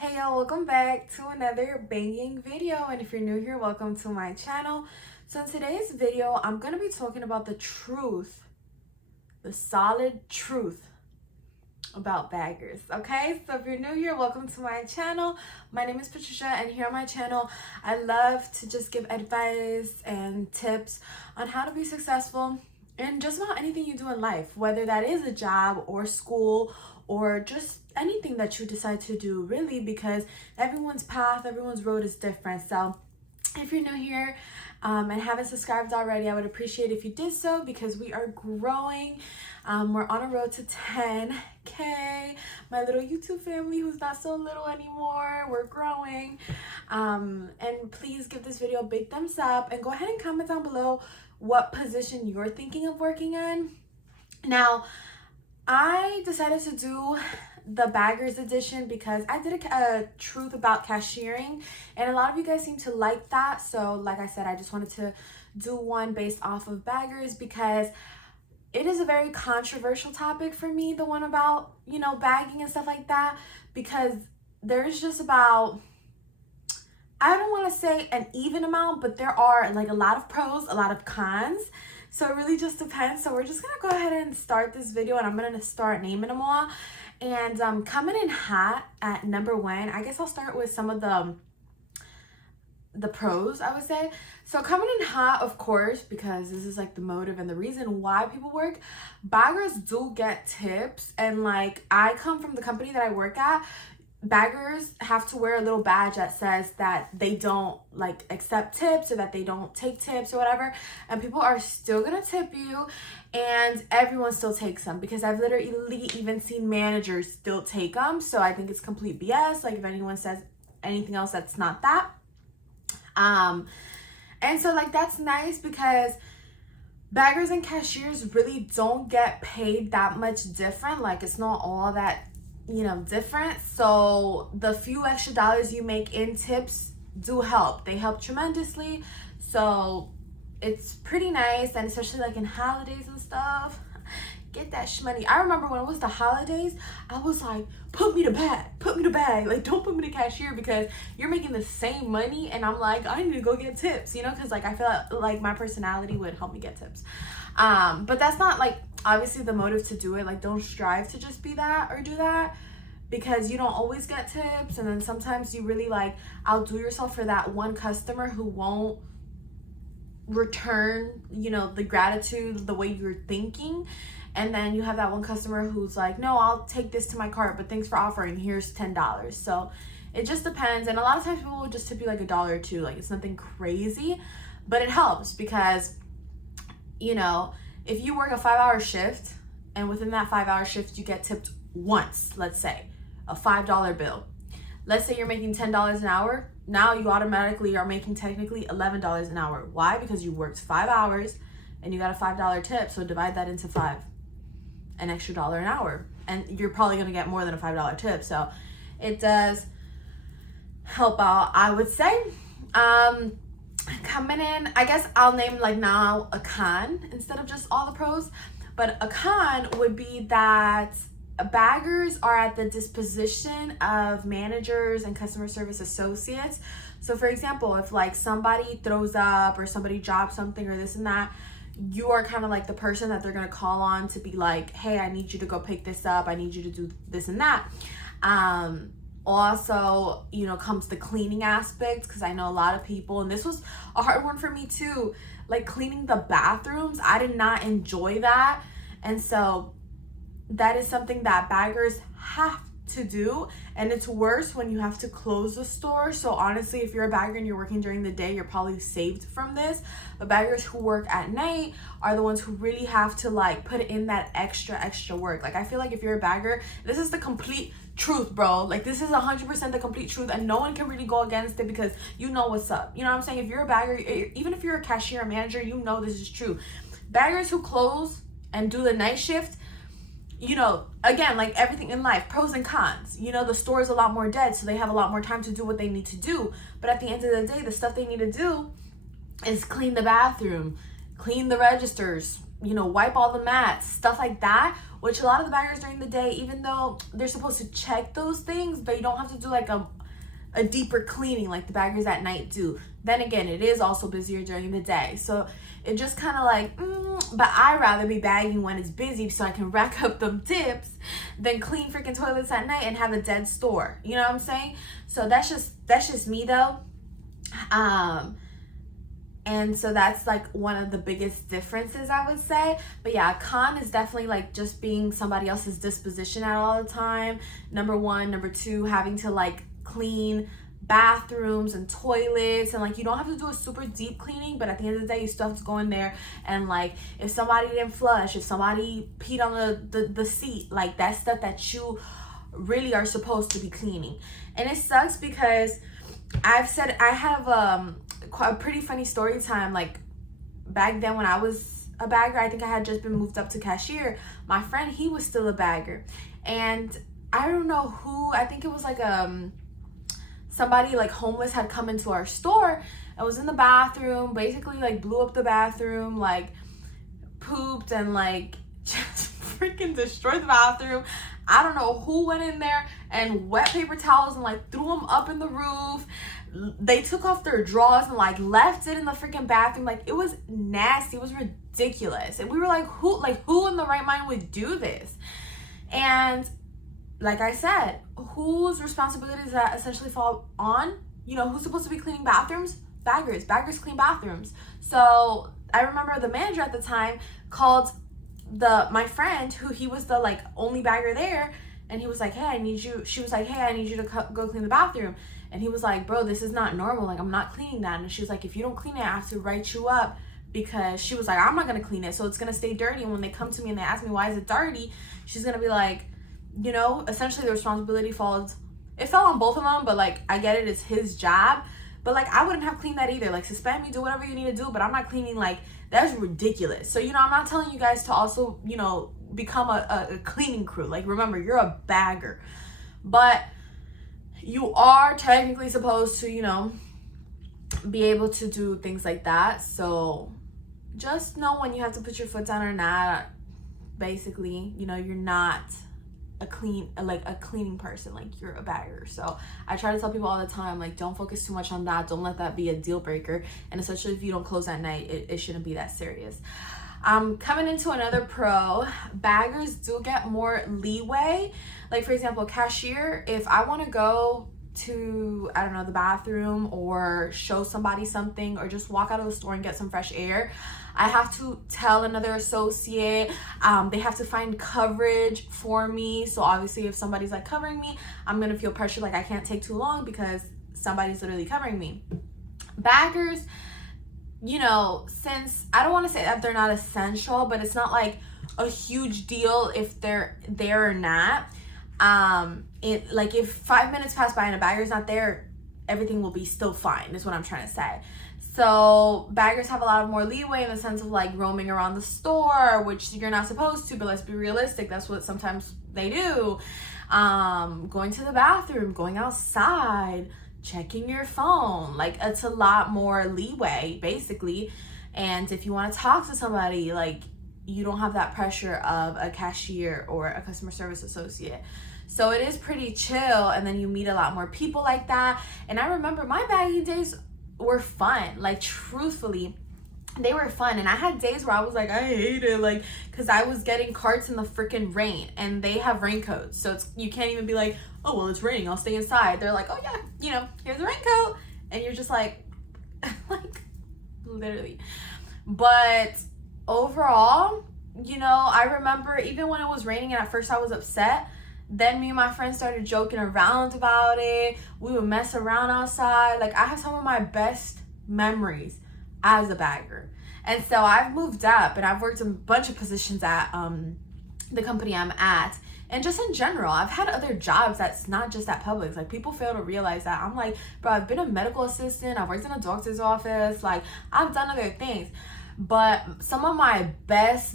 Hey y'all, welcome back to another banging video, and if you're new here, welcome to my channel. So in today's video, I'm going to be talking about the truth, the solid truth about baggers. Okay, so if you're new here, welcome to my channel. My name is Patricia, and here on my channel I love to just give advice and tips on how to be successful in just about anything you do in life, whether that is a job or school or just anything that you decide to do, really, because everyone's path, everyone's road is different. So if you're new here and haven't subscribed already, I would appreciate if you did so, because we are growing. We're on a road to 10K. My little YouTube family, who's not so little anymore, we're growing. And please give this video a big thumbs up and go ahead and comment down below what position you're thinking of working in. Now, I decided to do the baggers edition because I did a truth about cashiering, and a lot of you guys seem to like that. So like I said, I just wanted to do one based off of baggers because it is a very controversial topic for me, the one about, you know, bagging and stuff like that, because there's just about, I don't want to say an even amount, but there are like a lot of pros, a lot of cons. So it really just depends. So we're just going to go ahead and start this video, and I'm going to start naming them all. And coming in hot at number one, I guess I'll start with some of the pros, I would say. So coming in hot, of course, because this is like the motive and the reason why people work, baggers do get tips. And like, I come from the company that I work at. Baggers have to wear a little badge that says that they don't like accept tips or that they don't take tips or whatever, and people are still gonna tip you, and everyone still takes them, because I've literally even seen managers still take them. So I think it's complete BS. Like, if anyone says anything else, that's not that. And so like, that's nice, because baggers and cashiers really don't get paid that much different. Like, it's not all that, you know, different. So the few extra dollars you make in tips do help. They help tremendously. So it's pretty nice, and especially like in holidays and stuff, get that shmoney. I remember when it was the holidays, I was like, put me to bag, like, don't put me to cashier, because you're making the same money, and I'm like, I need to go get tips, you know, because like I feel like my personality would help me get tips. But that's not like obviously the motive to do it. Like, don't strive to just be that or do that, because you don't always get tips, and then sometimes you really like outdo yourself for that one customer who won't return, you know, the gratitude the way you're thinking. And then you have that one customer who's like, no, I'll take this to my cart, but thanks for offering, here's $10. So it just depends. And a lot of times people will just tip you like $1 or $2. Like, it's nothing crazy, but it helps, because, you know, if you work a 5-hour shift and within that 5-hour shift you get tipped once, let's say a $5 bill, let's say you're making $10 an hour, now you automatically are making technically $11 an hour. Why? Because you worked 5 hours and you got a $5 tip. So divide that into 5, an extra $1 an hour, and you're probably going to get more than a $5 tip. So it does help out, I would say. Coming in, I guess I'll name like now a con instead of just all the pros. But a con would be that baggers are at the disposition of managers and customer service associates. So for example, if like somebody throws up or somebody drops something or this and that, you are kind of like the person that they're going to call on to be like, hey, I need you to go pick this up, I need you to do this and that. Also, you know, comes the cleaning aspect, because I know a lot of people, and this was a hard one for me too, like cleaning the bathrooms. I did not enjoy that, and so that is something that baggers have to do, and it's worse when you have to close the store. So honestly, if you're a bagger and you're working during the day, you're probably saved from this. But baggers who work at night are the ones who really have to like put in that extra work. Like, I feel like if you're a bagger, this is the complete truth, bro. Like, this is 100% the complete truth, and no one can really go against it, because you know what's up. You know what I'm saying? If you're a bagger, even if you're a cashier or manager, you know this is true. Baggers who close and do the night shift, you know, again, like everything in life, pros and cons. You know, the store is a lot more dead, so they have a lot more time to do what they need to do. But at the end of the day, the stuff they need to do is clean the bathroom, clean the registers, you know, wipe all the mats, stuff like that, which a lot of the baggers during the day, even though they're supposed to check those things, but you don't have to do like a deeper cleaning like the baggers at night do. Then again, it is also busier during the day. So it just kind of like, but I'd rather be bagging when it's busy so I can rack up them tips than clean freaking toilets at night and have a dead store. You know what I'm saying? So that's just me though. And so that's like one of the biggest differences, I would say. But yeah, a con is definitely like just being somebody else's disposition at all the time. Number one. Number two, having to like clean bathrooms and toilets, and like you don't have to do a super deep cleaning, but at the end of the day you still have to go in there and like if somebody didn't flush, if somebody peed on the seat, like that's stuff that you really are supposed to be cleaning. And it sucks because I've said I have a pretty funny story time. Like back then when I was a bagger, I think I had just been moved up to cashier. My friend, he was still a bagger, and I don't know who, I think it was like somebody like homeless had come into our store and was in the bathroom, basically like blew up the bathroom, like pooped and like just freaking destroyed the bathroom. I don't know who went in there and wet paper towels and like threw them up in the roof. They took off their drawers and like left it in the freaking bathroom. Like it was nasty. It was ridiculous. And we were like, who in the right mind would do this? And like I said, whose responsibility does that essentially fall on? You know, who's supposed to be cleaning bathrooms? Baggers. Baggers clean bathrooms. So I remember the manager at the time called my friend, who he was the like only bagger there, and he was like, hey, I need you. She was like, hey, I need you to go clean the bathroom. And he was like, bro, this is not normal. Like, I'm not cleaning that. And she was like, if you don't clean it, I have to write you up, because she was like, I'm not going to clean it, so it's going to stay dirty. And when they come to me and they ask me, why is it dirty? She's going to be like, you know, essentially the responsibility fell on both of them, but like, I get it, it's his job. But like, I wouldn't have cleaned that either. Like, suspend me, do whatever you need to do, but I'm not cleaning. Like, that's ridiculous. So, you know, I'm not telling you guys to also, you know, become a cleaning crew. Like, remember, you're a bagger. But you are technically supposed to, you know, be able to do things like that. So just know when you have to put your foot down or not. Basically, you know, you're not a cleaning person, like you're a bagger. So I try to tell people all the time, like, don't focus too much on that. Don't let that be a deal breaker. And especially if you don't close at night, it shouldn't be that serious. Coming into another pro, baggers do get more leeway. Like, for example, cashier, if I want to go to, I don't know, the bathroom or show somebody something or just walk out of the store and get some fresh air, I have to tell another associate. They have to find coverage for me. So obviously if somebody's like covering me, I'm gonna feel pressure, like I can't take too long because somebody's literally covering me. Baggers, you know, since I don't want to say that they're not essential, but it's not like a huge deal if they're there or not. Like if 5 minutes pass by and a bagger's not there, everything will be still fine, is what I'm trying to say. So baggers have a lot of more leeway in the sense of like roaming around the store, which you're not supposed to, but let's be realistic, that's what sometimes they do. Going to the bathroom, going outside, checking your phone, like it's a lot more leeway basically. And if you want to talk to somebody, like you don't have that pressure of a cashier or a customer service associate. So it is pretty chill, and then you meet a lot more people like that. And I remember my bagging days were fun. Like, truthfully, they were fun. And I had days where I was like, I hate it, like, because I was getting carts in the freaking rain, and they have raincoats, so it's, you can't even be like, oh well, it's raining, I'll stay inside. They're like, oh yeah, you know, here's a raincoat, and you're just like like literally. But overall, you know, I remember even when it was raining and at first I was upset, then me and my friends started joking around about it. We would mess around outside. Like, I have some of my best memories as a bagger. And so I've moved up and I've worked in a bunch of positions at the company I'm at. And just in general, I've had other jobs that's not just at Publix. Like, people fail to realize that. I'm like, bro, I've been a medical assistant. I've worked in a doctor's office. Like, I've done other things. But some of my best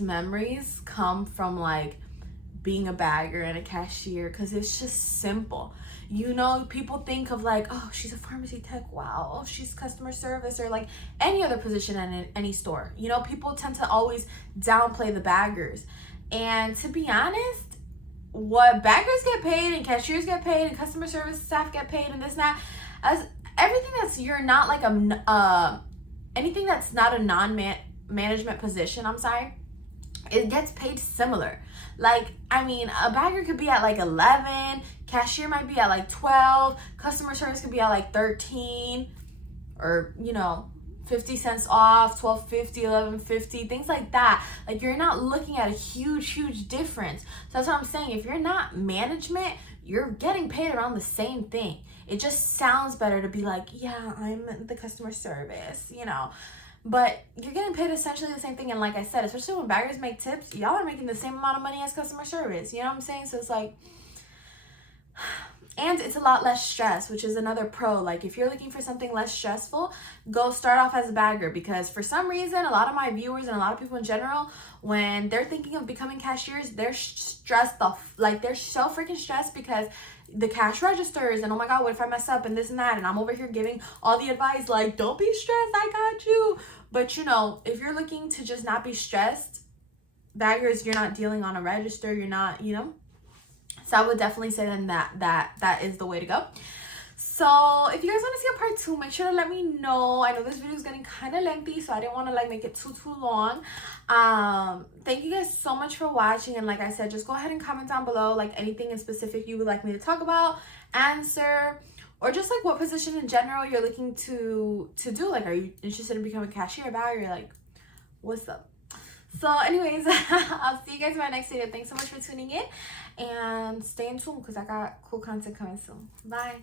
memories come from, like, being a bagger and a cashier, because it's just simple. You know, people think of like, oh, she's a pharmacy tech, wow, oh, she's customer service, or like any other position in any store. You know, people tend to always downplay the baggers. And to be honest, what baggers get paid and cashiers get paid and customer service staff get paid and this and that, as everything that's, you're not like anything that's not a non-management position, I'm sorry, it gets paid similar. Like, I mean, a bagger could be at like 11, cashier might be at like 12, customer service could be at like 13, or, you know, 50 cents off, 12.50, 11.50, things like that. Like, you're not looking at a huge difference. So that's what I'm saying. If you're not management, you're getting paid around the same thing. It just sounds better to be like, yeah, I'm the customer service, you know. But you're getting paid essentially the same thing. And like I said, especially when baggers make tips, y'all are making the same amount of money as customer service. You know what I'm saying? So it's like, and it's a lot less stress, which is another pro. Like, if you're looking for something less stressful, go start off as a bagger. Because for some reason, a lot of my viewers and a lot of people in general, when they're thinking of becoming cashiers, they're stressed like, they're so freaking stressed because the cash registers, and oh my god, what if I mess up and this and that, and I'm over here giving all the advice like, don't be stressed, I got you. But you know, if you're looking to just not be stressed, baggers, you're not dealing on a register, you're not, you know. So I would definitely say then that is the way to go. So if you guys want to see a part 2, make sure to let me know. I know this video is getting kind of lengthy, so I didn't want to like make it too long. Thank you guys so much for watching, and like I said, just go ahead and comment down below like anything in specific you would like me to talk about, answer, or just like what position in general you're looking to do. Like, are you interested in becoming a cashier, bagger? Like, what's up? So anyways, I'll see you guys in my next video. Thanks so much for tuning in, and stay in tune because I got cool content coming soon. Bye.